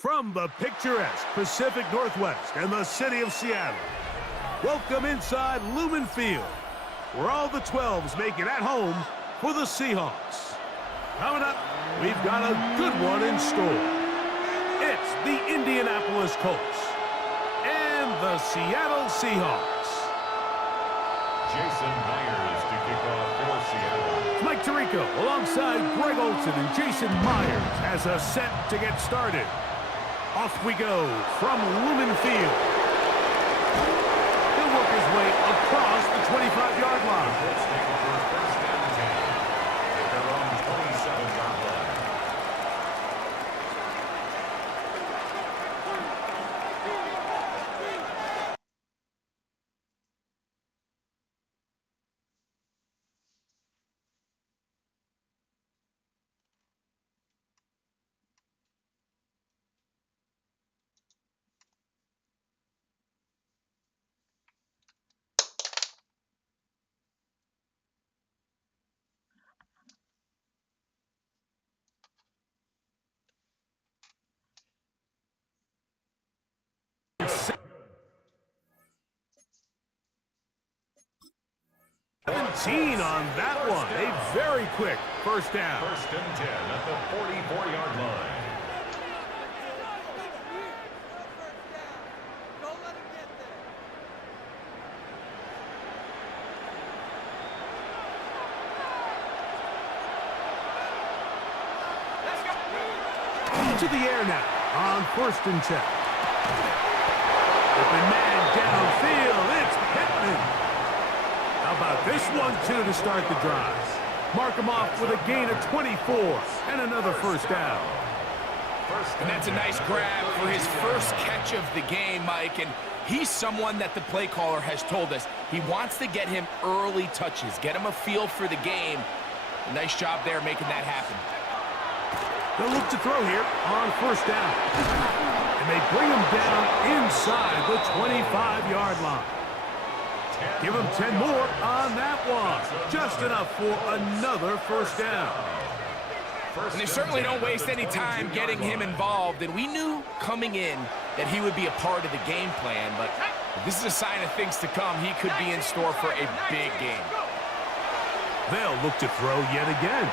From the picturesque Pacific Northwest and the city of Seattle, welcome inside Lumen Field, where all the 12s make it at home for the Seahawks. Coming up, we've got a good one in store. It's the Indianapolis Colts and the Seattle Seahawks. Jason Myers to kick off for Seattle. Mike Tirico alongside Greg Olsen and Jason Myers as a set to get started. Off we go from Lumen Field. He'll work his way across the 25-yard line. Let's take it for first down and 10 at their own 27-yard line. On that one, a very quick first down. First and 10 at the 44-yard line. To the air now on first and 10. Open man downfield, it's Pittman. How about this one, too, to start the drive? Mark him off with a gain of 24 and another first down. And that's a nice grab for his first catch of the game, Mike. And he's someone that the play caller has told us he wants to get him early touches, get him a feel for the game. Nice job there making that happen. They'll look to throw here on first down. And they bring him down inside the 25-yard line. Give him 10 more on that one. Just enough for another first down. And they certainly don't waste any time getting him involved. And we knew coming in that he would be a part of the game plan. But this is a sign of things to come. He could be in store for a big game. They'll look to throw yet again.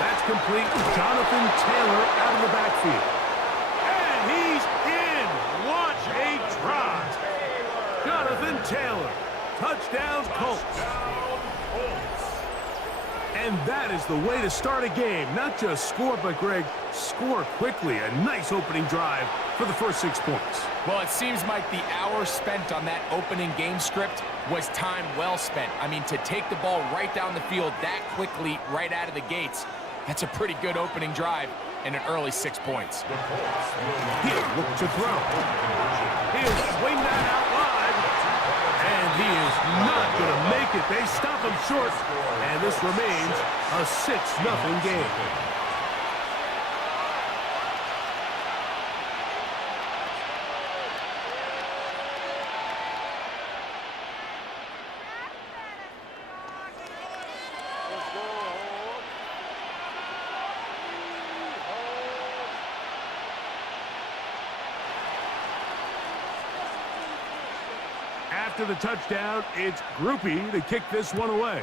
That's complete with Jonathan Taylor out of the backfield. And he's in. What a drive. Jonathan Taylor. Touchdown, Colts. And that is the way to start a game. Not just score, but, Greg, score quickly. A nice opening drive for the first 6 points. Well, it seems like the hour spent on that opening game script was time well spent. I mean, to take the ball right down the field that quickly right out of the gates, that's a pretty good opening drive and an early 6 points. He'll look to throw. He'll swing that out wide. And he is not going to make it. They stop him short. And this remains a 6-0 game. After the touchdown, it's Groupie to kick this one away.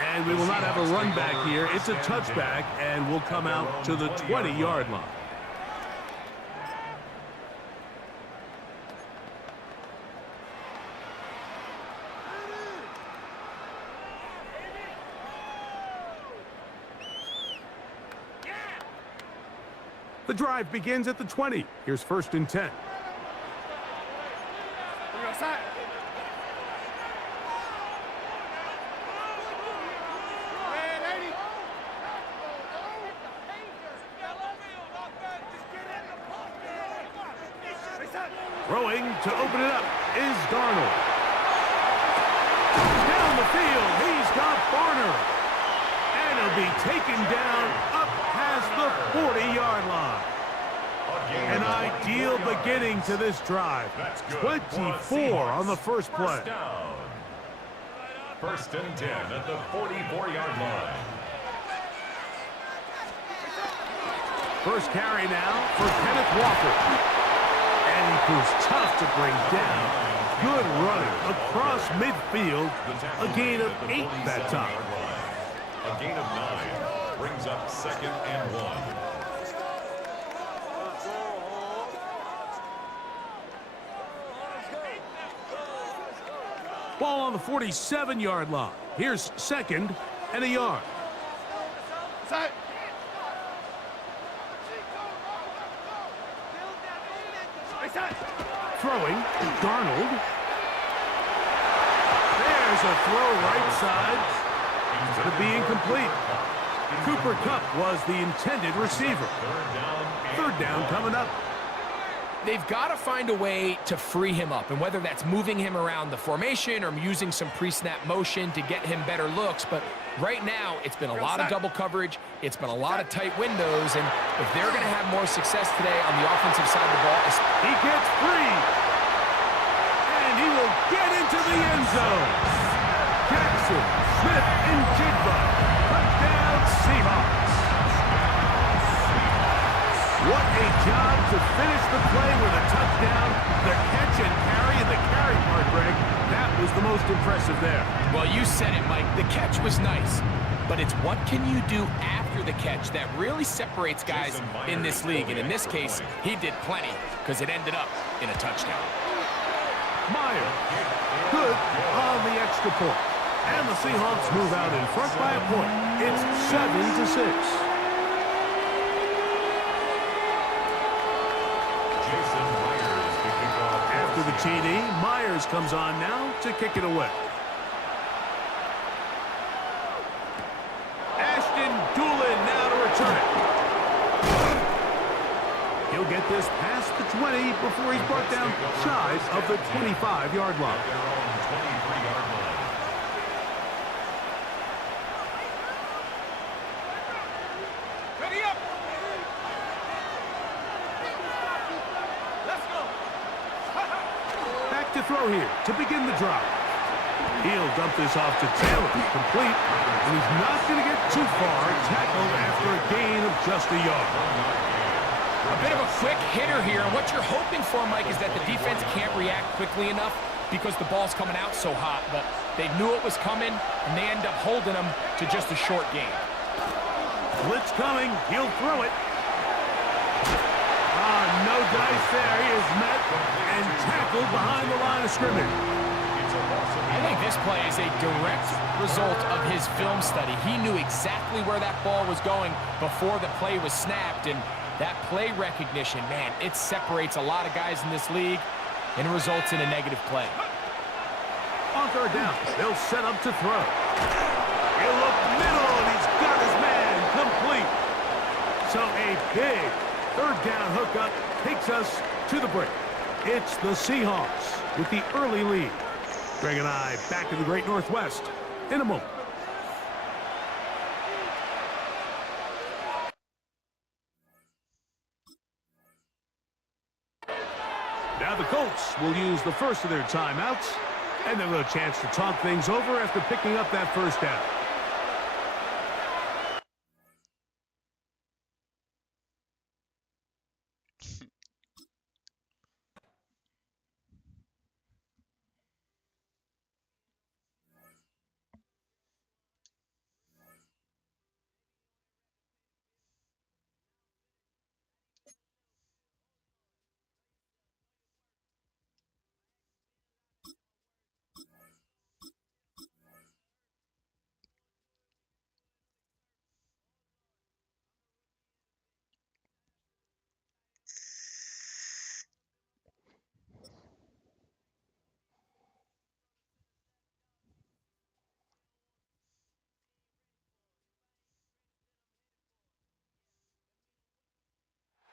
And we will not have a run back here. It's a touchback, and we'll come out to the 20-yard line. The drive begins at the 20. Here's first and 10. Throwing to open it up is Darnold. Down the field, he's got Barner. And he'll be taken down up past the 40-yard line. An ideal beginning to this drive. 24 on the first play. First and 10 at the 44-yard line. First carry now for Kenneth Walker. And he proves tough to bring down. Good running across midfield. A gain of 8 that time. A gain of 9 brings up 2nd and 1. Ball on the 47-yard line. Here's 2nd and a yard. Throwing, Darnold. There's a throw right side. Going to be incomplete. Cooper Kupp was the intended receiver. 3rd down coming up. They've got to find a way to free him up, and whether that's moving him around the formation or using some pre-snap motion to get him better looks, but right now it's been a lot of double coverage, it's been a lot of tight windows, and if they're going to have more success today on the offensive side of the ball... He gets free, and he will get into the end zone. Jackson, Smith, and Jigba. Touchdown, Seahawks. What a job to finish the play with a touchdown. The catch and carry, and the carry part, Greg, that was the most impressive there. Well, you said it, Mike. The catch was nice, but it's what can you do after the catch that really separates guys in this league. And in this case, he did plenty because it ended up in a touchdown. Meyer, good on the extra point. And the Seahawks move out in front by a point. It's 7-6. After the TD, Myers comes on now to kick it away. Ashton Doolin now to return it. He'll get this past the 20 before he's brought down shy of the 25-yard line. To throw here to begin the drive. He'll dump this off to Taylor, complete, and he's not going to get too far, tackled after a gain of just a yard. A bit of a quick hitter here, and what you're hoping for, Mike, is that the defense can't react quickly enough because the ball's coming out so hot, but they knew it was coming, and they end up holding them to just a short gain. Blitz coming, he'll throw it. No dice there. He is met and tackled behind the line of scrimmage. I think this play is a direct result of his film study. He knew exactly where that ball was going before the play was snapped, and that play recognition, man, it separates a lot of guys in this league, and it results in a negative play. On 3rd down, they'll set up to throw. He'll look middle, and he's got his man complete. So a big 3rd down hookup takes us to the break. It's the Seahawks with the early lead. Greg and I back in the Great Northwest in a moment. Now the Colts will use the first of their timeouts, and they'll have a chance to talk things over after picking up that 1st down.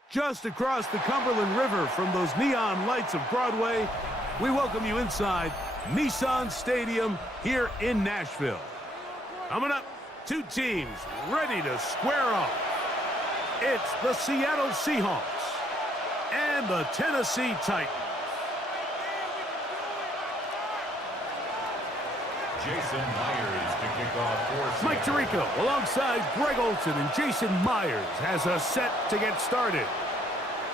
Just across the Cumberland River from those neon lights of Broadway, we welcome you inside Nissan Stadium here in Nashville. Coming up, 2 teams ready to square off. It's the Seattle Seahawks and the Tennessee Titans. Jason Myers to kick off for Mike Seattle. Tirico alongside Greg Olson and Jason Myers has a set to get started.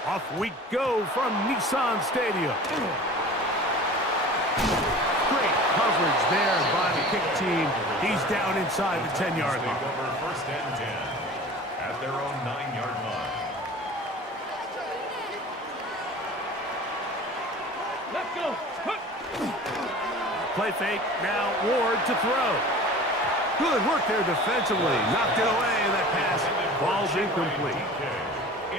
Off we go from Nissan Stadium. Great coverage there by the kick team. He's down inside the 10-yard line. Take over first and 10 at their own 9-yard line. Let's go. Play fake. Now Ward to throw. Good work there defensively. Knocked it away, and that pass falls incomplete.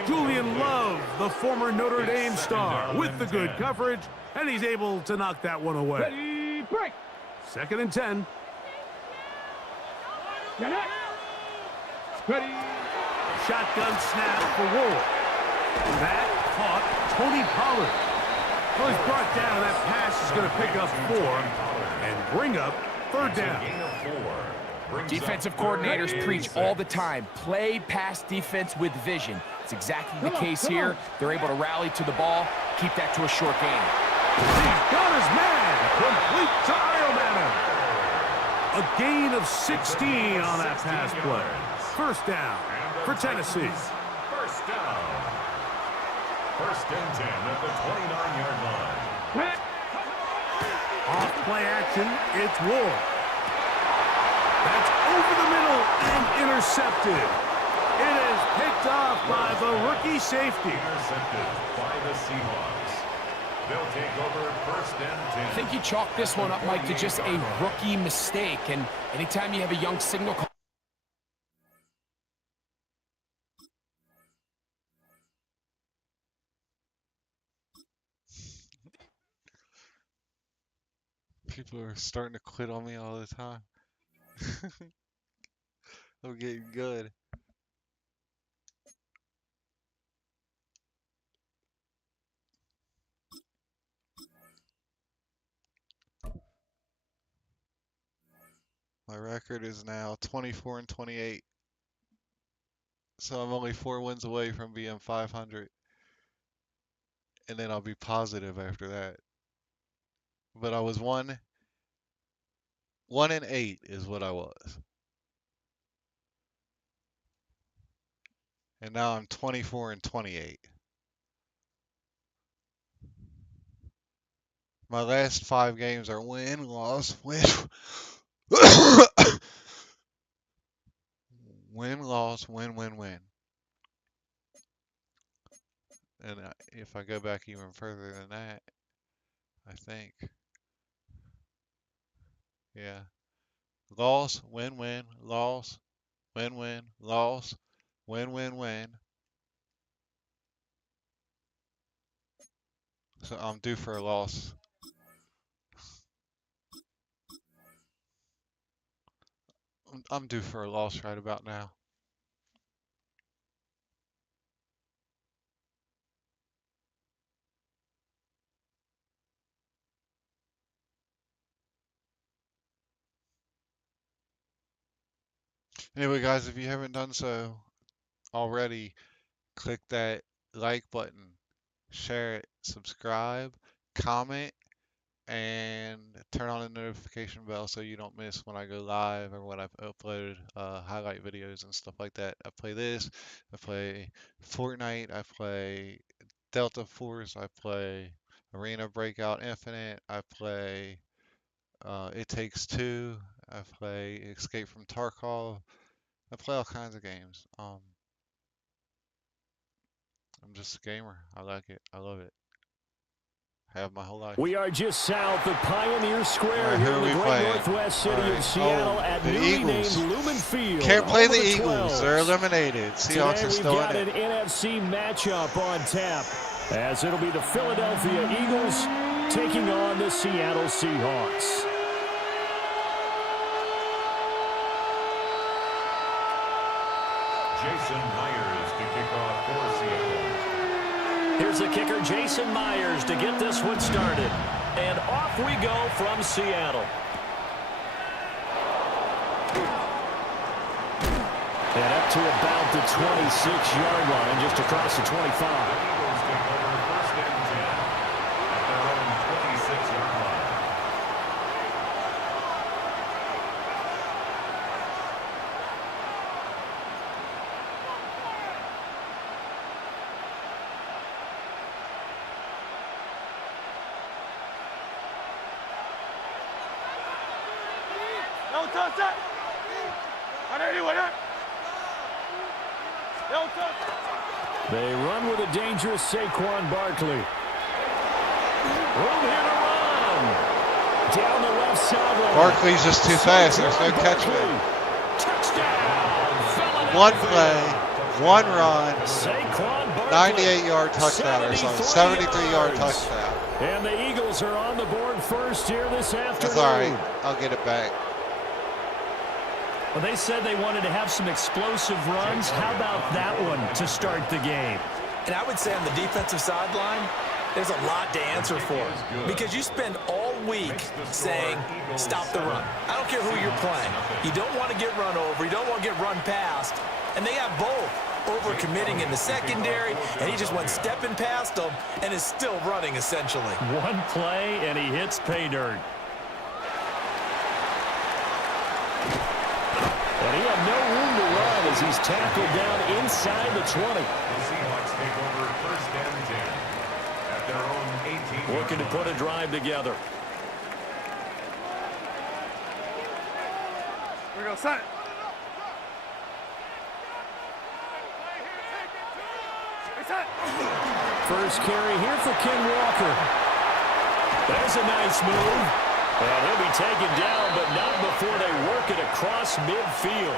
Julian Love, the former Notre Dame star, with the good coverage, and he's able to knock that one away. Ready, break. 2nd and 10. Ready. Shotgun snap for Ward. That caught Tony Pollard. Well, he's brought down. That pass is going to pick up 4 and bring up 3rd down. Defensive coordinators preach all the time, play pass defense with vision. It's exactly the case here. They're able to rally to the ball, keep that to a short gain. He's got his man. Complete to Iomanna. A gain of 16 on that pass play. 1st down for Tennessee. First down. 1st and 10 at the 29-yard line. Off play action, it's Ward. That's over the middle and intercepted. It is picked off by the rookie safety. Intercepted by the Seahawks. They'll take over 1st and 10. I think you chalk this one up, Mike, to just a rookie mistake. And anytime you have a young signal call, people are starting to quit on me all the time. I'm getting good. My record is now 24-28. So I'm only 4 wins away from being 500. And then I'll be positive after that. But I was 1-8 is what I was. And now I'm 24-28. My last 5 games are win, loss, win. Win, loss, win, win, win. And if I go back even further than that, I think, yeah, loss, win, win, loss, win, win, loss, win, win, win. So I'm due for a loss. I'm due for a loss right about now. Anyway, guys, if you haven't done so already, click that like button, share it, subscribe, comment, and turn on the notification bell so you don't miss when I go live or when I've uploaded highlight videos and stuff like that. I play this, I play Fortnite, I play Delta Force, I play Arena Breakout Infinite, I play It Takes Two, I play Escape from Tarkov, I play all kinds of games. I'm just a gamer. I like it. I love it. Have my whole life. We are just south of Pioneer Square here in the great northwest city of Seattle at newly named Lumen Field. Can't play the Eagles. They're eliminated. Seahawks are still in it. Today we've got an NFC matchup on tap, as it'll be the Philadelphia Eagles taking on the Seattle Seahawks. Jason Myers to kick off for Seattle. Here's the kicker, Jason Myers, to get this one started. And off we go from Seattle. And up to about the 26-yard line, just across the 25. Eagles take over 1st and 10 at their own 26-yard line. They run with a dangerous Saquon Barkley. Room here to run. Down the left sideline. Barkley's just too fast. There's no catching him. Touchdown. One play, one run, Saquon Barkley. 98-yard touchdown or something. 73-yard touchdown. And the Eagles are on the board first here this afternoon. That's all right. I'll get it back. Well, they said they wanted to have some explosive runs. How about that one to start the game? And I would say on the defensive sideline, there's a lot to answer for because you spend all week saying, stop the run. I don't care who you're playing. You don't want to get run over. You don't want to get run past. And they have both. Over-committing in the secondary, and he just went stepping past them and is still running, essentially. One play, and he hits pay dirt. And he had no room to run as he's tackled down inside the 20. The Seahawks take over first and 10 at their own 18. Looking to put a drive together. We go set. First carry here for Ken Walker. There's a nice move. And he'll be taken down, but not before they work it across midfield.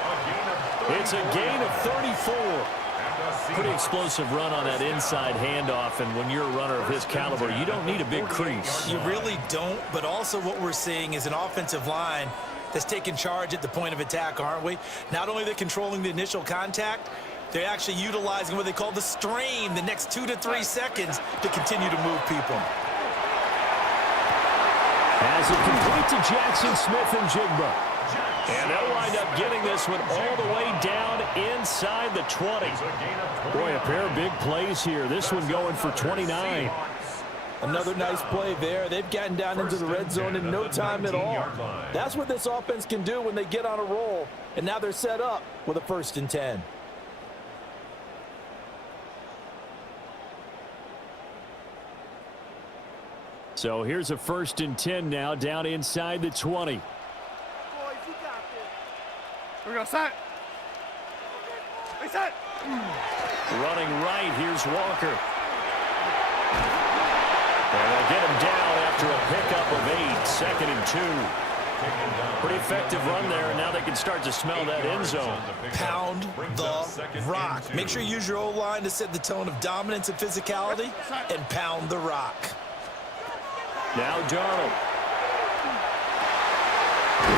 It's a gain of 34. Pretty explosive run on that inside handoff, and when you're a runner of his caliber, you don't need a big crease. You really don't, but also what we're seeing is an offensive line that's taking charge at the point of attack, aren't we? Not only are they controlling the initial contact, they're actually utilizing what they call the strain, the next 2 to 3 seconds to continue to move people. As it complete to Jackson Smith and Jigba. And they'll wind up getting this one all the way down inside the 20. Boy, a pair of big plays here. This one going for 29. Another nice play there. They've gotten down into the red zone in no time at all. That's what this offense can do when they get on a roll. And now they're set up with a 1st and 10. So here's a 1st and 10 now down inside the 20. Boys, you got this. We're going to set. Reset. Running right, here's Walker. And they'll get him down after a pickup of 8, 2nd and 2. Pretty effective run there, and now they can start to smell that end zone. Pound the rock. Make sure you use your O-line to set the tone of dominance and physicality, and pound the rock. Now Darnold.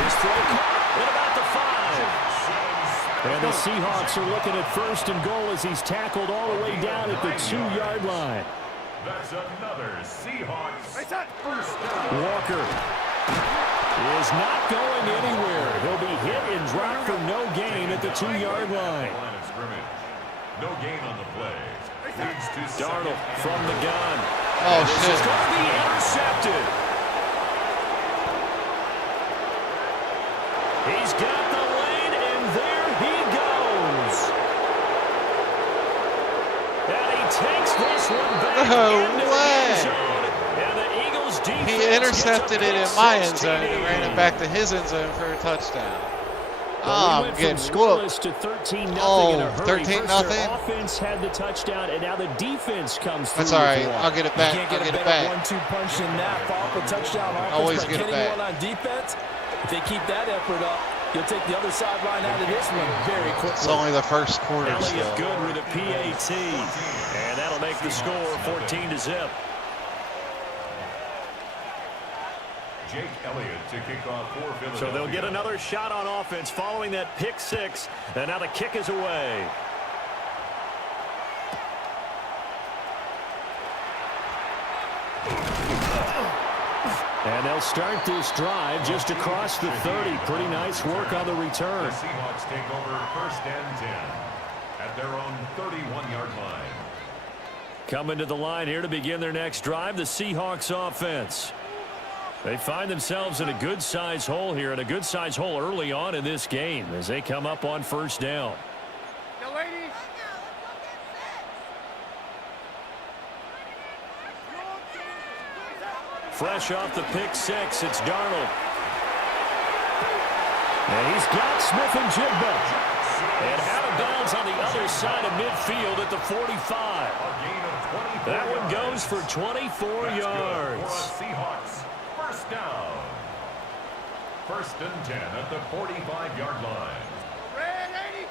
His throw caught at about the 5. And the Seahawks are looking at 1st and goal as he's tackled all the way down at the 2-yard line. That's another Seahawks first down. Walker is not going anywhere. He'll be hit and dropped for no gain at the 2-yard line. Line of scrimmage. No gain on the play. Leads to Darnold from the gun. Oh, This shit. is going to be intercepted. He's got the lane, and there he goes. And he takes this one back No into the way. end zone. And the Eagles defense He intercepted it in my end zone and ran it back to his end zone for a touchdown. Well, Oh, we I'm went getting from whooped. scoreless to 13-0 in a Oh, hurry. 13-0? First their offense had the touchdown, and now the defense comes through. That's all right. with the I'll one. get it You back. can't I'll get get a it better back. 1-2 punch than that. Off a touchdown offense Always by get it getting back. one on defense. If they keep that effort up, you'll take the other sideline out of this one very quickly. It's only the first quarter Elliott still. good with a PAT, and that'll make the score 14-0. Jake Elliott to kick off for Philadelphia. So they'll get another shot on offense following that pick 6, and now the kick is away. And they'll start this drive just across the 30. Pretty nice work on the return. The Seahawks take over first and 10 at their own 31-yard line. Coming to the line here to begin their next drive, the Seahawks offense. They find themselves in a good-sized hole here, and a good-sized hole early on in this game as they come up on 1st down. Yo, ladies. Fresh off the pick 6, it's Darnold. And he's got Smith and Jigba. And out of bounds on the other side of midfield at the 45. That one goes for 24 yards. Seahawks, first down. First and 10 at the 45-yard line. Ready?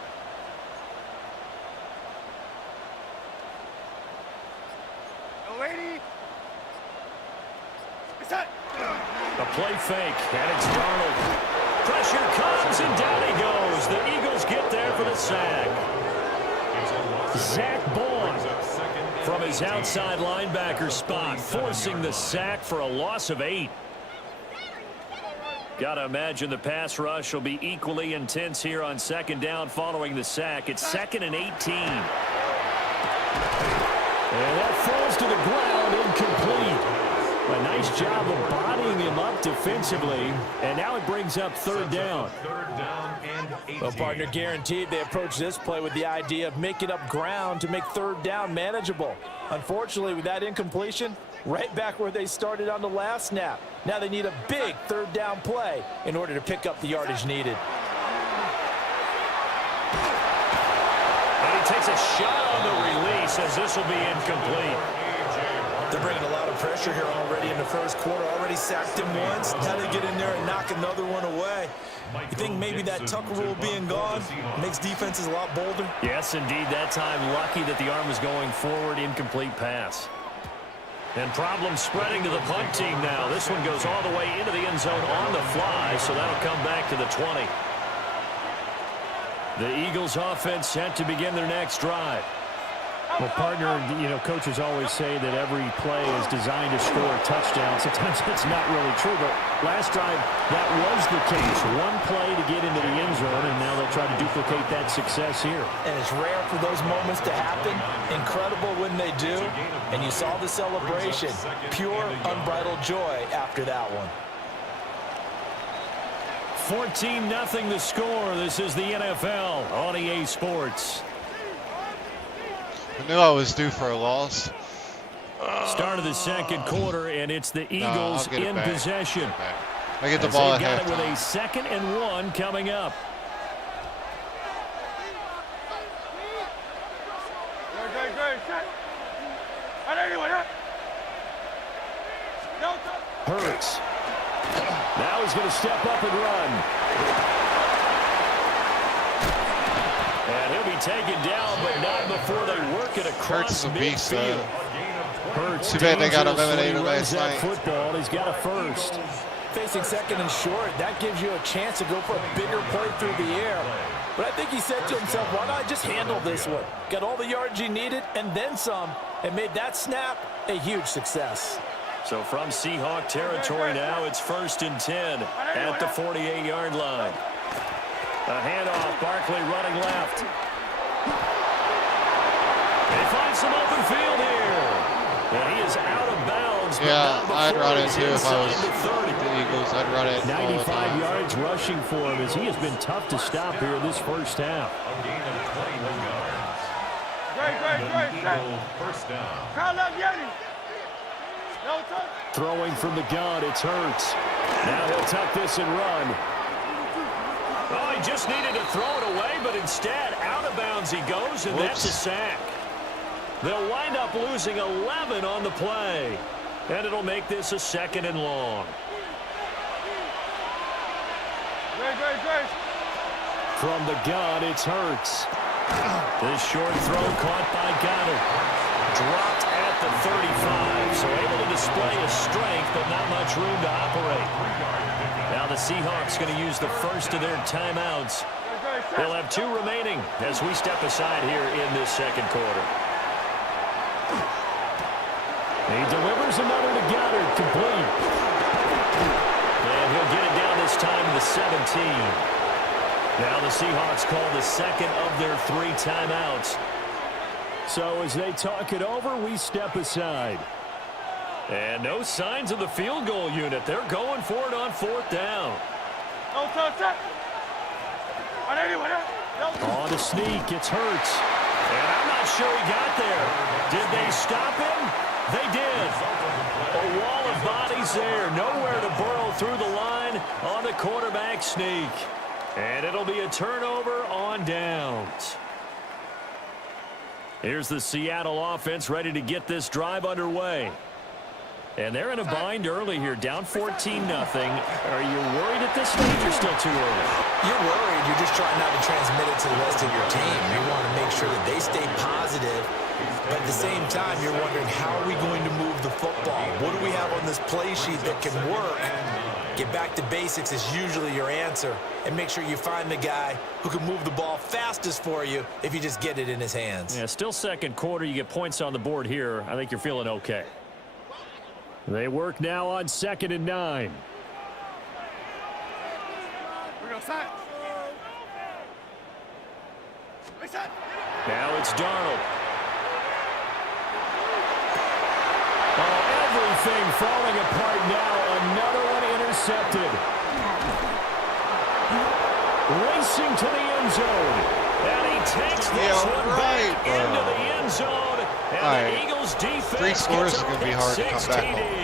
Ready? Set. A play fake, and it's Darnold. Pressure comes, and down he goes. The Eagles get there for the sack. Zach Bourne from his outside linebacker spot, forcing the sack for a loss of 8. Got to imagine the pass rush will be equally intense here on second down following the sack. It's 2nd and 18. And that falls to the ground, incomplete. A nice job of bodying him up defensively, and now it brings up third down. Well, partner, guaranteed they approach this play with the idea of making up ground to make third down manageable. Unfortunately, with that incompletion, right back where they started on the last snap. Now they need a big third down play in order to pick up the yardage needed. And he takes a shot on the release as this will be incomplete. They're bringing a lot of pressure here already in the first quarter. Already sacked him once. Now they get in there and knock another one away. You think maybe that Tucker rule being gone makes defenses a lot bolder? Yes, indeed. That time, lucky that the arm was going forward. Incomplete pass. And problems spreading to the punt team now. This one goes all the way into the end zone on the fly, so that'll come back to the 20. The Eagles offense set to begin their next drive. Well, partner, you know, coaches always say that every play is designed to score a touchdown. Sometimes that's not really true, but last drive, that was the case. One play to get into the end zone, and now they'll try to duplicate that success here. And it's rare for those moments to happen. Incredible when they do. And you saw the celebration. Pure, unbridled joy after that one. 14-0 the score. This is the NFL on EA Sports. I knew I was due for a loss. Start of the second quarter, and it's the Eagles in possession. I get the ball at halftime. With a 2nd and 1 coming up. Hurts. Now he's going to step up and run. And he'll be taken down, but not before they work it across midfield. Hurts. Too bad they got eliminated last night. Football. He's got a first. Facing 2nd and short, that gives you a chance to go for a bigger play through the air. But I think he said to himself, why not just handle this one? Got all the yards he needed and then some, and made that snap a huge success. So from Seahawk territory now, it's 1st and 10 at the 48-yard line. A handoff, Barkley running left. They find some open field here. And he is out of bounds. Yeah, I'd run it too if I was the Eagles. I'd run it 95 yards rushing for him as he has been tough to stop here this first half. A gain of 21 yards. Great. First down. Call up Yeti. No touch. Throwing from the gun, it's Hurts. Now he'll tuck this and run. Oh, he just needed to throw it away, but instead, out of bounds he goes, and that's a sack. They'll wind up losing 11 on the play, and it'll make this a 2nd and long. Great. From the gun, it's Hurts. This short throw caught by Goddard. Dropped at the 35, so able to display his strength, but not much room to operate. Now the Seahawks going to use the first of their timeouts. They'll have 2 remaining as we step aside here in this second quarter. He delivers another to Goddard, complete. And he'll get it down this time to the 17. Now the Seahawks call the second of their 3 timeouts. So as they talk it over, we step aside. And no signs of the field goal unit. They're going for it on 4th down. No touch. On the sneak, it's Hurts. And I'm not sure he got there. Did they stop him? They did. A wall of bodies there. Nowhere to burrow through the line on the quarterback sneak. And it'll be a turnover on downs. Here's the Seattle offense ready to get this drive underway. And they're in a bind early here, down 14-0. Are you worried at this stage or still too early? You're worried. You're just trying not to transmit it to the rest of your team. You want to make sure that they stay positive. But at the same time, you're wondering, how are we going to move the football? What do we have on this play sheet that can work? Get back to basics is usually your answer. And make sure you find the guy who can move the ball fastest for you if you just get it in his hands. Yeah, still second quarter. You get points on the board here. I think you're feeling okay. They work now on 2nd and 9. Now it's Darnold. Oh, everything falling apart now. Another one intercepted. Racing to the end zone. And he takes this one back into the end zone. And the Eagles defense 3 scores is going to be hard to come back home.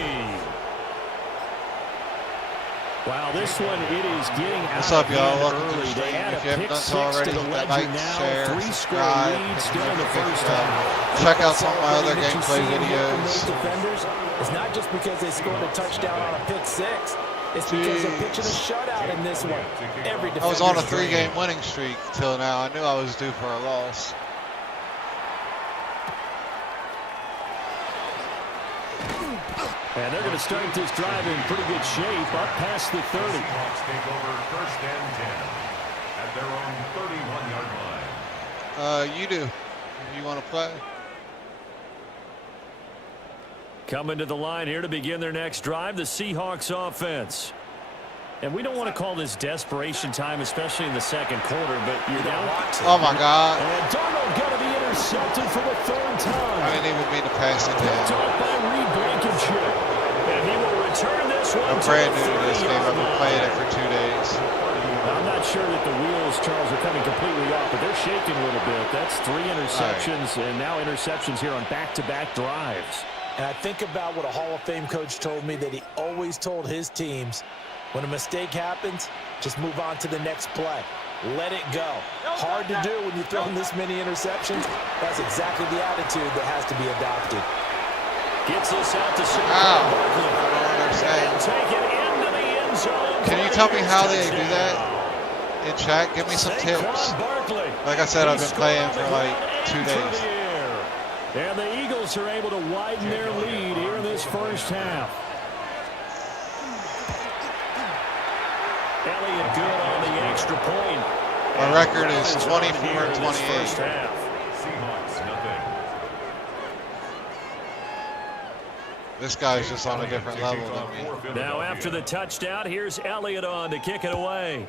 Wow, this one, it is getting What's out up, y'all? Welcome to the early. stream. They had If you a haven't pick done so 6 already, to the hit that ledger like, now. share, 3-score subscribe, lead hit still in the the first half. check out some of my other gameplay videos. It's not just because they scored a touchdown on a pick 6. It's because they're pitching a shutout in this one. I was on a 3-game winning streak till now. I knew I was due for a loss. And they're going to start this drive in pretty good shape, up past the 30. Seahawks take over 1st and 10 at their own 31-yard line. You do. You want to play? Coming to the line here to begin their next drive, the Seahawks offense. And we don't want to call this desperation time, especially in the second quarter, but you're down. Oh, my God. And Darnold going to be intercepted for the 3rd time. I didn't even mean to pass it Picked down. up by Reed Blankenship. And he will return this one I'm to brand the new to this game. 30-yard I've been line. playing it for 2 days. I'm not sure that the wheels, Charles, are coming completely off, but they're shaking a little bit. That's 3 interceptions, and now interceptions here on back-to-back drives. And I think about what a Hall of Fame coach told me, that he always told his teams, when a mistake happens, just move on to the next play. Let it go. Hard to do when you're throwing this many interceptions. That's exactly the attitude that has to be adopted. Gets us out to Ow. I don't understand. take it into the end zone. Can you tell me how they do that in chat? Give me some tips. Like I said, I've been playing for like 2 days. And the Eagles are able to widen their lead here in this first half. Elliott good on the extra point. My record is 24-28. Seahawks, nothing. This guy's just on a different level than me. Now after the touchdown, here's Elliott on to kick it away.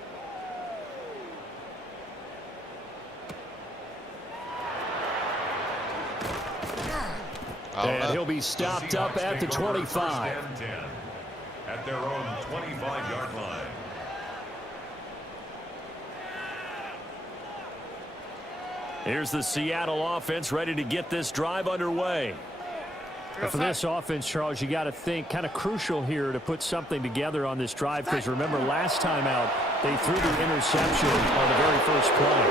And he'll be stopped up at the 25. At their own 25-yard line. Here's the Seattle offense ready to get this drive underway. For this offense, Charles, you got to think kind of crucial here to put something together on this drive, because remember last time out they threw the interception on the very first play.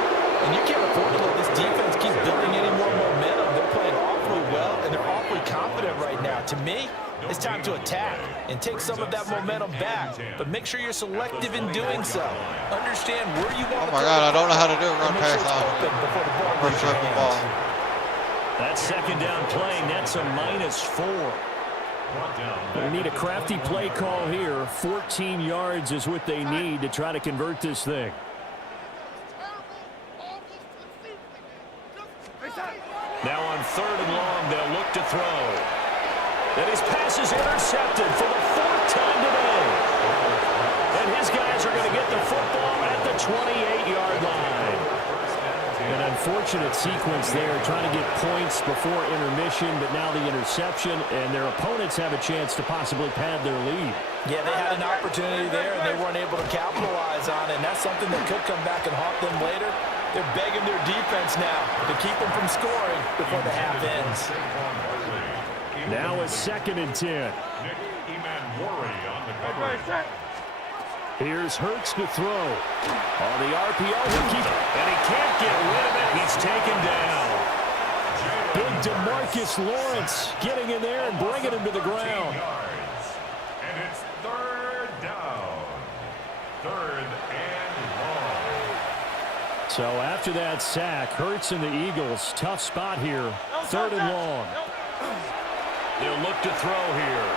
And you can't afford to let this defense keep building any more momentum. They're playing awfully well, and they're awfully confident right now. To me, it's time to attack and take some of that momentum back. But make sure you're selective in doing so. Understand where you want to Oh my God, I don't know how to do it. Run past open before the ball or leaves your flip the hands. ball. That second down play, nets a -4. They need a crafty play call here. 14 yards is what they need to try to convert this thing. Now on 3rd and long, they'll look to throw. And his pass is intercepted for the 4th time today. And his guys are going to get the football at the 28-yard line. An unfortunate sequence there, trying to get points before intermission, but now the interception, and their opponents have a chance to possibly pad their lead. Yeah, they had an opportunity there, and they weren't able to capitalize on it, and that's something that could come back and haunt them later. They're begging their defense now to keep them from scoring before the half ends. Now a 2nd and 10. Nick Emanwari on the cover. Here's Hurts to throw. On the RPO, he'll keep it. And he can't get rid of it. He's taken down. Big DeMarcus Lawrence getting in there and bringing him to the ground. And it's third down. Third and long. So after that sack, Hurts and the Eagles, tough spot here. Third and long. They'll look to throw here.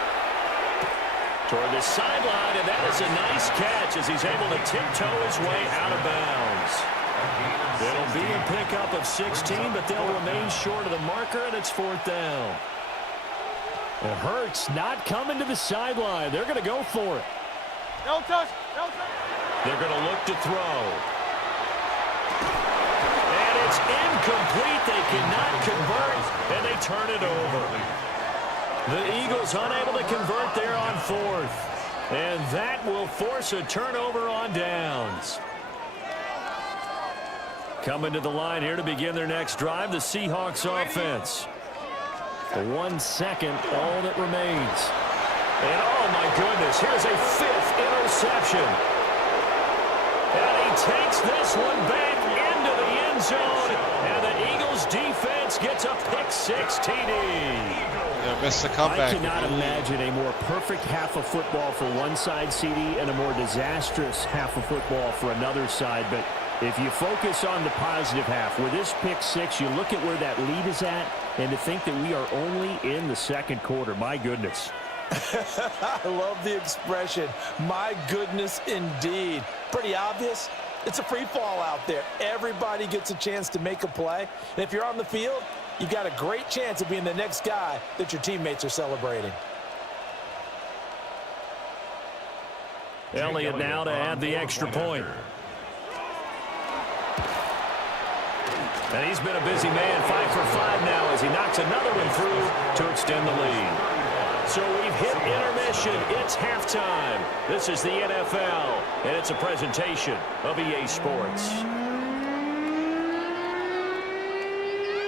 Toward the sideline, and that is a nice catch as he's able to tiptoe his way out of bounds. It'll be a pickup of 16, but they'll remain short of the marker, and it's fourth down. And Hurts not coming to the sideline. They're going to go for it. No touch. No touch. They're going to look to throw. And it's incomplete. They cannot convert, and they turn it over. The Eagles unable to convert there on fourth. And that will force a turnover on downs. Coming to the line here to begin their next drive, the Seahawks offense. For 1 second, all that remains. And oh my goodness, here's a fifth interception. And he takes this one back into the end zone. And the Eagles defense gets a pick-6 TD. Missed the comeback. I cannot imagine a more perfect half of football for one side, CD, and a more disastrous half of football for another side. But if you focus on the positive half, with this pick-6, you look at where that lead is at, and to think that we are only in the second quarter. My goodness. I love the expression. My goodness, indeed. Pretty obvious. It's a free fall out there. Everybody gets a chance to make a play. And if you're on the field, you've got a great chance of being the next guy that your teammates are celebrating. Elliott now to add the extra point. And he's been a busy man, 5 for 5 now as he knocks another one through to extend the lead. So we've hit intermission. It's halftime. This is the NFL, and it's a presentation of EA Sports.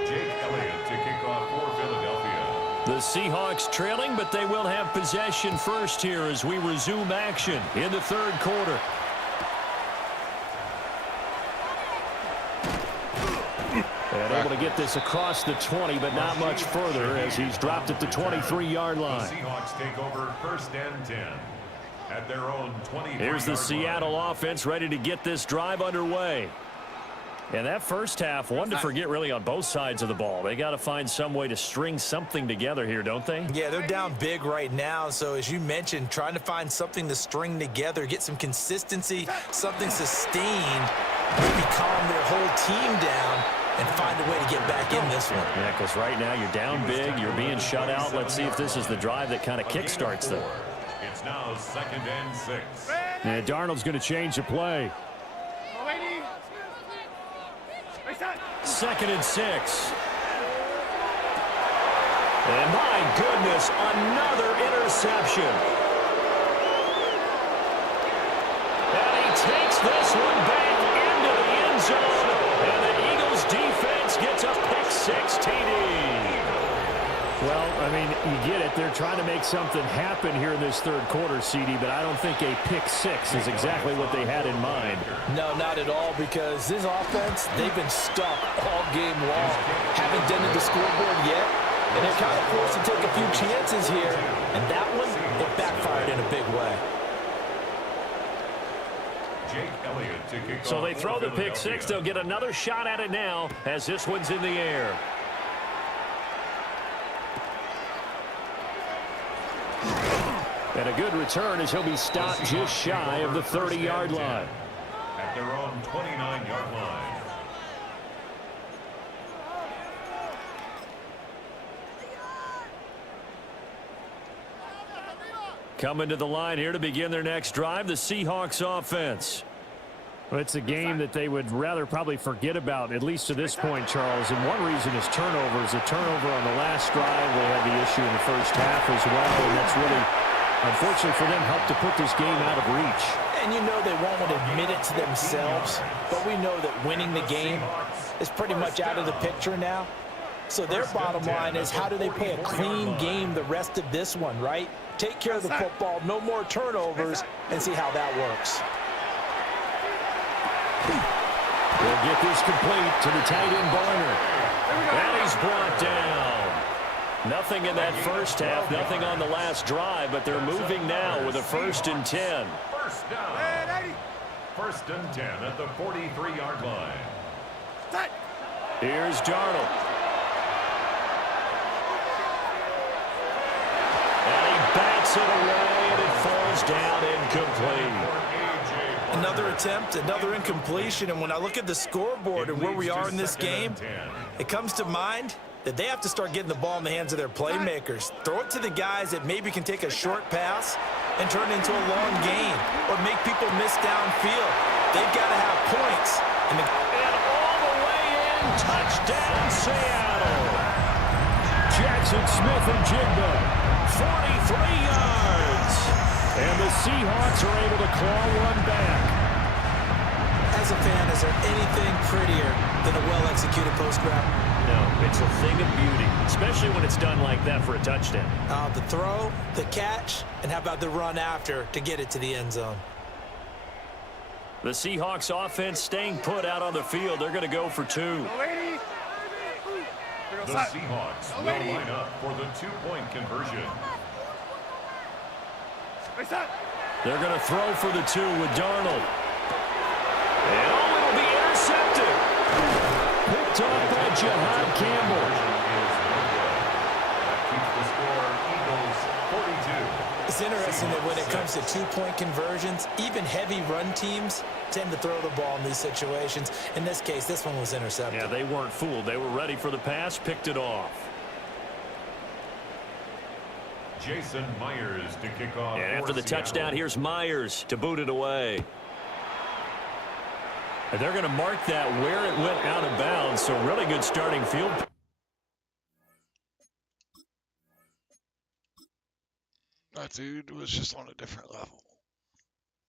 Jake Elliott to kick off for Philadelphia. The Seahawks trailing, but they will have possession first here as we resume action in the third quarter. And able to get this across the 20, but not much further as he's dropped at the 23-yard line. The Seahawks take over first and 10 at their own 23-yard line. Here's the Seattle offense ready to get this drive underway. And that first half, one to forget really on both sides of the ball. They got to find some way to string something together here, don't they? Yeah, they're down big right now. So as you mentioned, trying to find something to string together, get some consistency, something sustained, maybe calm their whole team down and find a way to get back in this one. Yeah, because right now you're down big, you're being shut out. Let's see if this is the drive that kind of kickstarts them. It's now second and 6. And Darnold's going to change the play. Second and 6. And my goodness, another interception. And he takes this one back into the end zone. And the Eagles defense gets a pick-6 TD. Well, I mean, you get it. They're trying to make something happen here in this third quarter, CD, but I don't think a pick-6 is exactly what they had in mind. No, not at all, because this offense, they've been stuck all game long. Haven't dented the scoreboard yet, and they're kind of forced to take a few chances here, and that one, it backfired in a big way. So they throw the pick-6. They'll get another shot at it now as this one's in the air. And a good return as he'll be stopped just shy of the 30-yard line. At their own 29-yard line. Coming to the line here to begin their next drive, the Seahawks offense. Well, it's a game that they would rather probably forget about, at least to this point, Charles. And one reason is turnovers. A turnover on the last drive. They had the issue in the first half as well, and that's really, unfortunately for them, helped to put this game out of reach. And you know they won't want to admit it to themselves, but we know that winning the game is pretty much out of the picture now. So their bottom line is, how do they play a clean game the rest of this one, right? take care of the football, no more turnovers, and see how that works. We'll get this complete to the tight end Barner. And he's brought down. Nothing in that first half, nothing on the last drive, but they're moving now with a 1st and 10. First down. 1st and 10 at the 43-yard line. Here's Darnold. And he bats it away, and it falls down incomplete. Another attempt, another incompletion, and when I look at the scoreboard and where we are in this game, it comes to mind that they have to start getting the ball in the hands of their playmakers. Throw it to the guys that maybe can take a short pass and turn it into a long gain or make people miss downfield. They've got to have points. And all the way in, touchdown Seattle. Jackson Smith-Njigba, 43 yards. And the Seahawks are able to claw one back. As a fan, is there anything prettier than a well-executed post-grab? No, it's a thing of beauty, especially when it's done like that for a touchdown. The throw, the catch, and how about the run after to get it to the end zone? The Seahawks offense staying put out on the field. They're going to go for 2. The Seahawks will line up for the 2-point conversion. They're going to throw for the 2 with Darnold. And it'll be intercepted. Picked off by Jahad Campbell. That keeps the score Eagles 42. It's interesting that when it comes to 2-point conversions, even heavy run teams tend to throw the ball in these situations. In this case, this one was intercepted. Yeah, they weren't fooled. They were ready for the pass, picked it off. Jason Myers to kick off. And after the touchdown, here's Myers to boot it away. And they're going to mark that where it went out of bounds, so really good starting field. That dude was just on a different level.